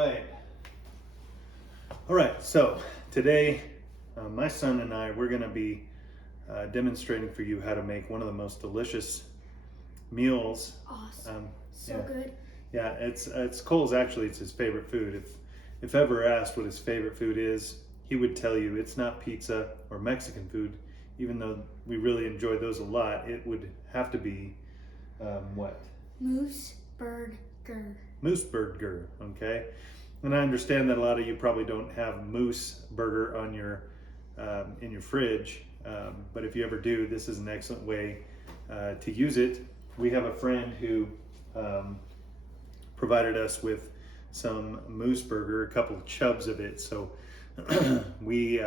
All right, so today my son and I, we're gonna be demonstrating for you how to make one of the most delicious meals. Awesome. So yeah. good. Yeah, it's Cole's actually, it's his favorite food. If ever asked what his favorite food is, he would tell you it's not pizza or Mexican food, even though we really enjoy those a lot. It would have to be what? Bird-Ger. Bird-Ger, okay? And I understand that a lot of you probably don't have moose burger on your in your fridge, but if you ever do, this is an excellent way to use it. We have a friend who provided us with some moose burger, a couple of chubs of it. So we've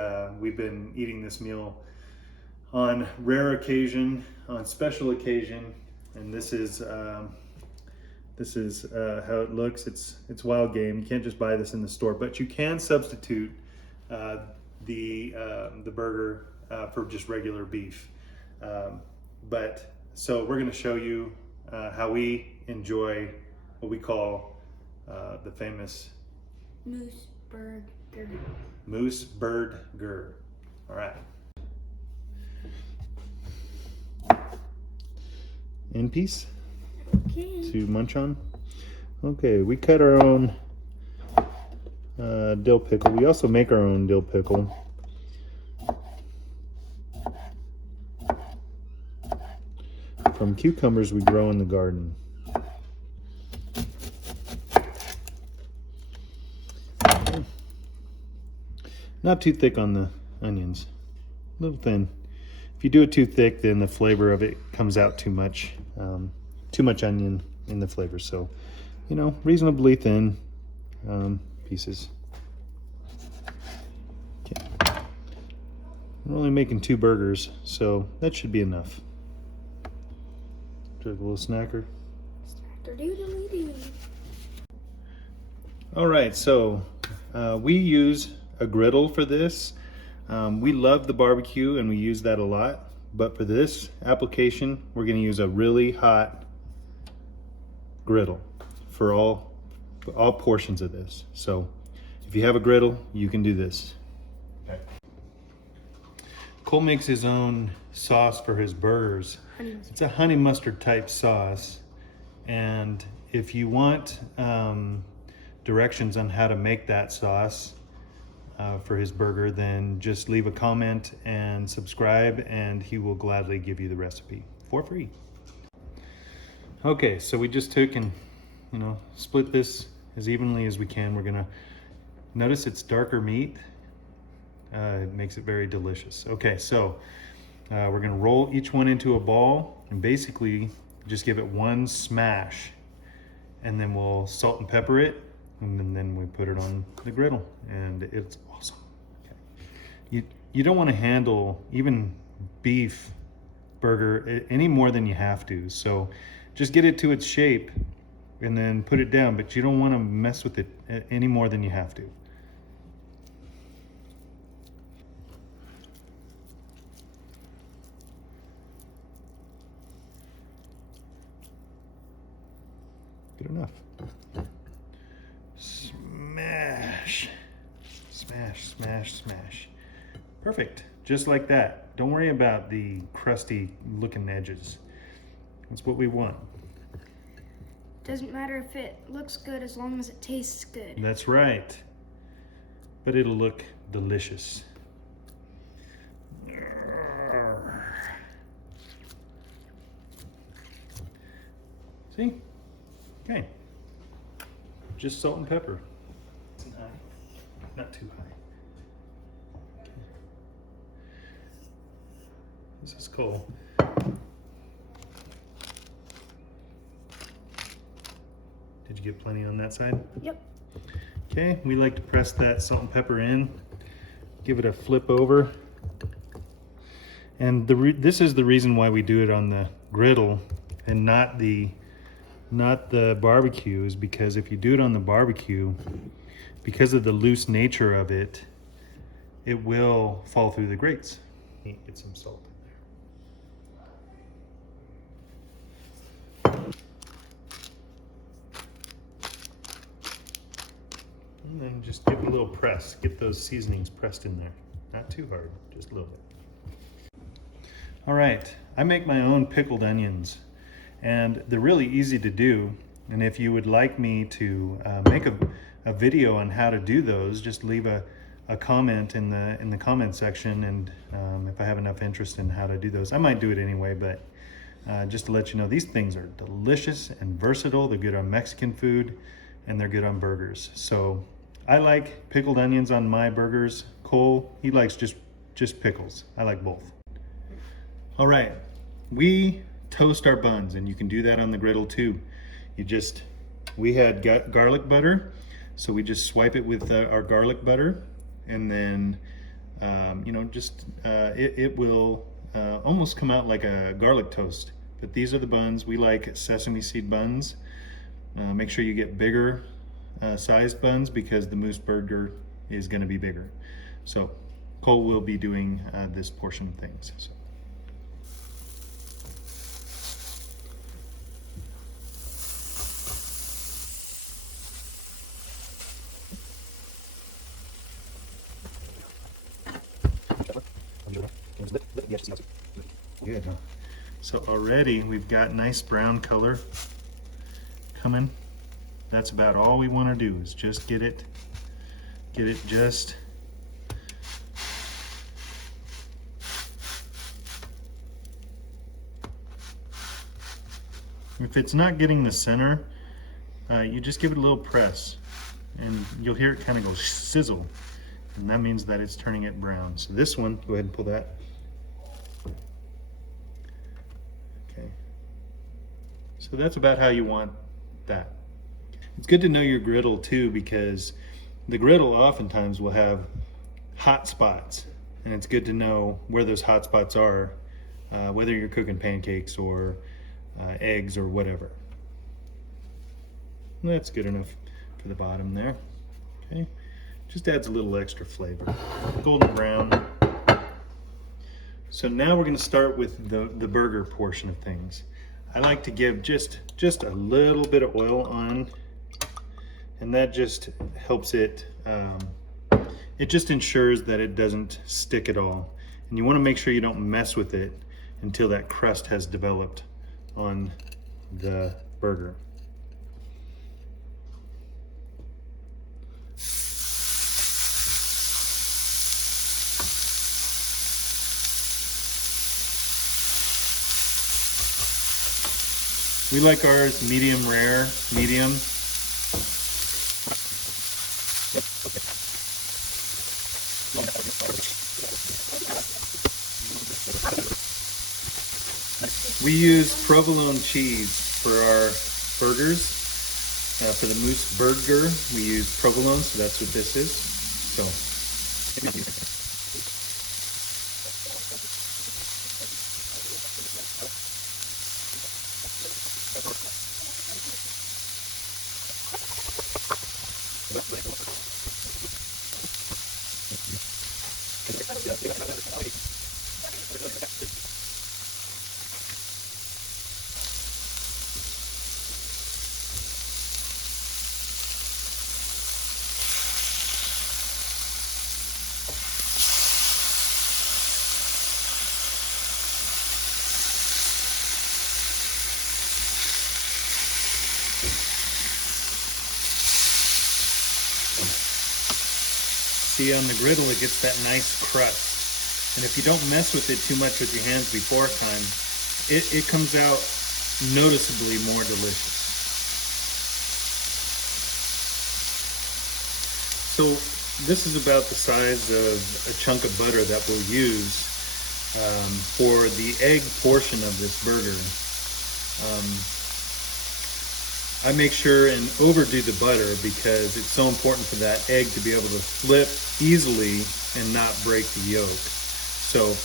been eating this meal on rare occasion, on special occasion, and this is how it looks. It's wild game. You can't just buy this in the store, but you can substitute the burger for just regular beef. So we're going to show you how we enjoy what we call the famous Bird-Ger. Bird-Ger. All right. In piece to munch on. Okay, we cut our own dill pickle. We also make our own dill pickle. From cucumbers we grow in the garden. Not too thick on the onions, a little thin. If you do it too thick, then the flavor of it comes out too much onion in the flavor. So, you know, reasonably thin pieces. Okay. We're only making 2 burgers, so that should be enough. Took a little snacker. All right, so we use a griddle for this. We love the barbecue and we use that a lot, but for this application we're going to use a really hot griddle for all portions of this. So if you have a griddle, you can do this. Okay. Cole makes his own sauce for his burgers. It's a honey mustard type sauce, and if you want directions on how to make that sauce for his burger, then just leave a comment and subscribe, and he will gladly give you the recipe for free. Okay, so we just took and split this as evenly as we can. We're gonna notice it's darker meat. It makes it very delicious. Okay, so we're gonna roll each one into a ball and basically just give it one smash, and then we'll salt and pepper it, and then we put it on the griddle, and it's awesome. Okay. You don't want to handle even beef burger any more than you have to, so just get it to its shape and then put it down, but you don't want to mess with it any more than you have to. Good enough. Smash, smash, smash, smash. Perfect, just like that. Don't worry about the crusty looking edges. That's what we want. Doesn't matter if it looks good as long as it tastes good. That's right. But it'll look delicious. See? Okay. Just salt and pepper. Not too high. Okay. This is cool. Did you get plenty on that side? Yep. Okay, we like to press that salt and pepper in, give it a flip over. And this is the reason why we do it on the griddle and not the barbecue, is because if you do it on the barbecue, because of the loose nature of it, it will fall through the grates. Get some salt in there. And then just give it a little press. Get those seasonings pressed in there. Not too hard, just a little bit. All right, I make my own pickled onions, and they're really easy to do. And if you would like me to make a video on how to do those, just leave a comment in the comment section, and if I have enough interest in how to do those, I might do it anyway. But just to let you know, these things are delicious and versatile. They're good on Mexican food, and they're good on burgers. So I like pickled onions on my burgers. Cole, he likes just pickles. I like both. All right, we toast our buns, and you can do that on the griddle too. We had garlic butter, so we just swipe it with our garlic butter, and then it will almost come out like a garlic toast. But these are the buns. We like sesame seed buns. Make sure you get bigger sized buns because the moose Bird-Ger is going to be bigger. So Cole will be doing this portion of things. So. Good, huh? So already we've got nice brown color coming. That's about all we want to do is just get it just if it's not getting the center, you just give it a little press and you'll hear it kind of go sizzle, and that means that it's turning it brown. So this one, go ahead and pull that. Okay, so that's about how you want that. It's good to know your griddle too, because the griddle oftentimes will have hot spots, and it's good to know where those hot spots are, whether you're cooking pancakes or eggs or whatever. That's good enough for the bottom there. Okay, just adds a little extra flavor. Golden brown. So now we're going to start with the burger portion of things. I like to give just a little bit of oil on, and that just helps it, it just ensures that it doesn't stick at all. And you want to make sure you don't mess with it until that crust has developed on the burger. We like ours medium rare, medium. We use provolone cheese for our burgers. For the moose Bird-Ger, we use provolone, so that's what this is. So. See, on the griddle it gets that nice crust, and if you don't mess with it too much with your hands before time, it comes out noticeably more delicious. So this is about the size of a chunk of butter that we'll use for the egg portion of this burger. I make sure and overdo the butter because it's so important for that egg to be able to flip easily and not break the yolk. So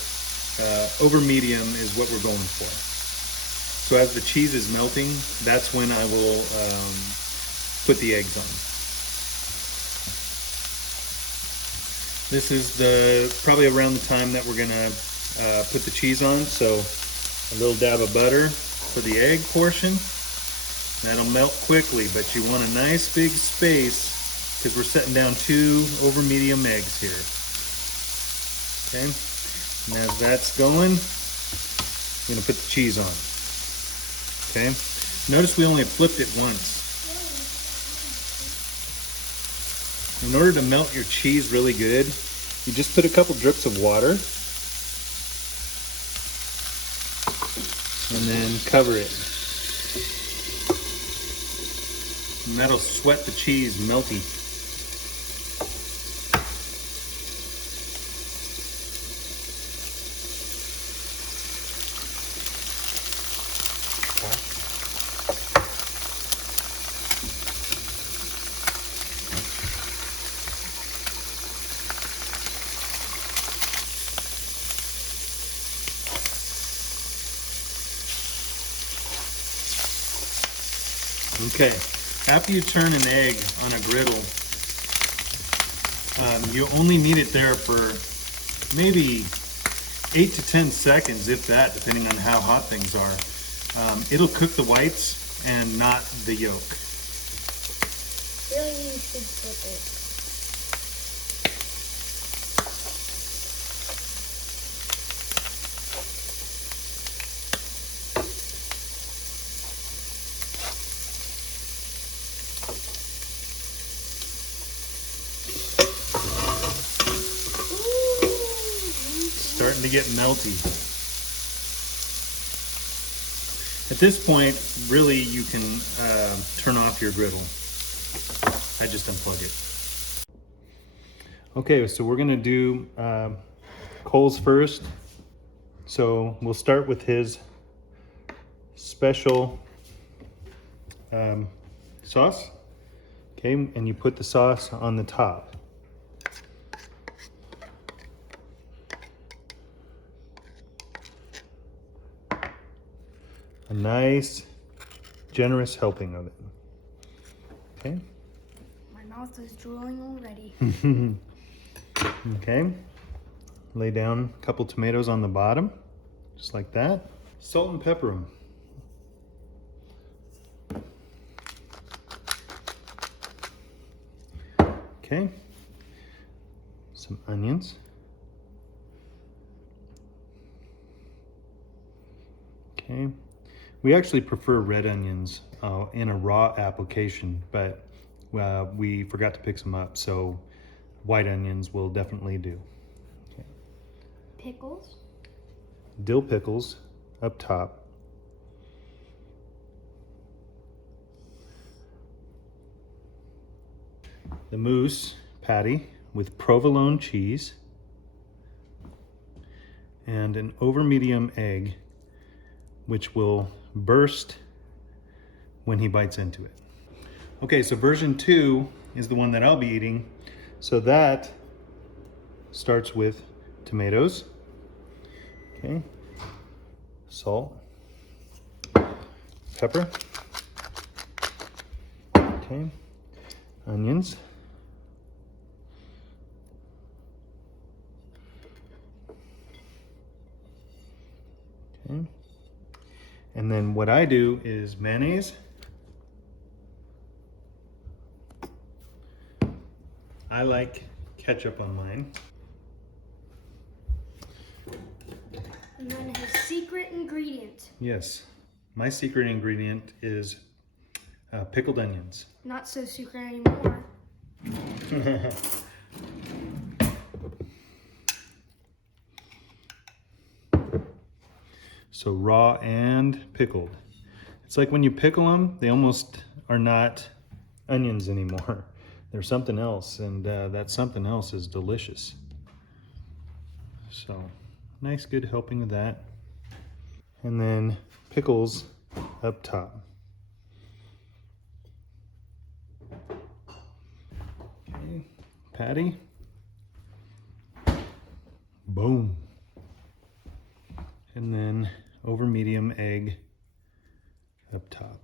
over medium is what we're going for. So as the cheese is melting, that's when I will put the eggs on. This is probably around the time that we're gonna put the cheese on. So a little dab of butter for the egg portion. That'll melt quickly, but you want a nice big space because we're setting down 2 over medium eggs here. Okay, and as that's going, I'm gonna put the cheese on. Okay, notice we only flipped it once. In order to melt your cheese really good, you just put a couple drips of water and then cover it. And that'll sweat the cheese melty. Okay, after you turn an egg on a griddle, you only need it there for maybe 8 to 10 seconds, if that, depending on how hot things are. It'll cook the whites and not the yolk. Really, you should flip it. Starting to get melty. At this point, really, you can turn off your griddle. I just unplug it. Okay, so we're gonna do Cole's first. So we'll start with his special sauce. Okay, and you put the sauce on the top. A nice, generous helping of it. Okay. My mouth is drooling already. Okay. Lay down a couple tomatoes on the bottom, just like that. Salt and pepper them. Okay. Some onions. Okay. We actually prefer red onions in a raw application, but we forgot to pick some up, so white onions will definitely do. Okay. Pickles. Dill pickles up top. The mousse patty with provolone cheese and an over medium egg, which will burst when he bites into it. Okay, so version 2 is the one that I'll be eating. So that starts with tomatoes, okay, salt, pepper, okay, onions, okay. And then what I do is mayonnaise. I like ketchup on mine. And then his secret ingredient. Yes, my secret ingredient is pickled onions. Not so secret anymore. So raw and pickled. It's like when you pickle them, they almost are not onions anymore. They're something else, and that something else is delicious. So nice, good helping of that. And then pickles up top. Okay, patty. Boom. And then over medium egg up top.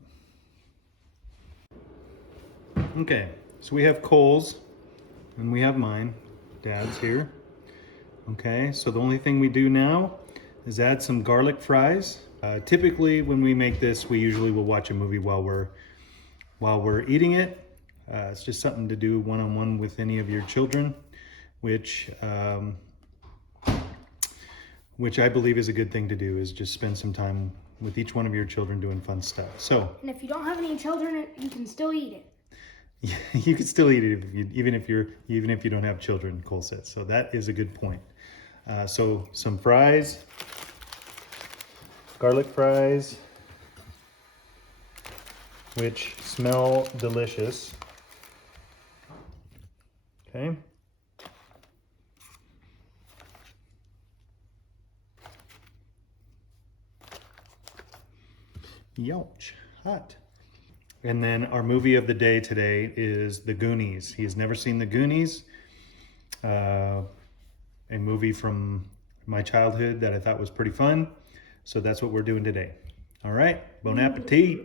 Okay, so we have Cole's and we have mine, Dad's here. Okay, so the only thing we do now is add some garlic fries. Typically when we make this, we usually will watch a movie while we're eating it. It's just something to do one-on-one with any of your children, which I believe is a good thing to do, is just spend some time with each one of your children doing fun stuff. So, And if you don't have any children, you can still eat it. you can still eat it even if you don't have children, Cole said. So that is a good point. So some fries, garlic fries, which smell delicious. Okay. Youch, hot. And then our movie of the day today is The Goonies. He has never seen The Goonies, a movie from my childhood that I thought was pretty fun. So that's what we're doing today. All right, bon appetit.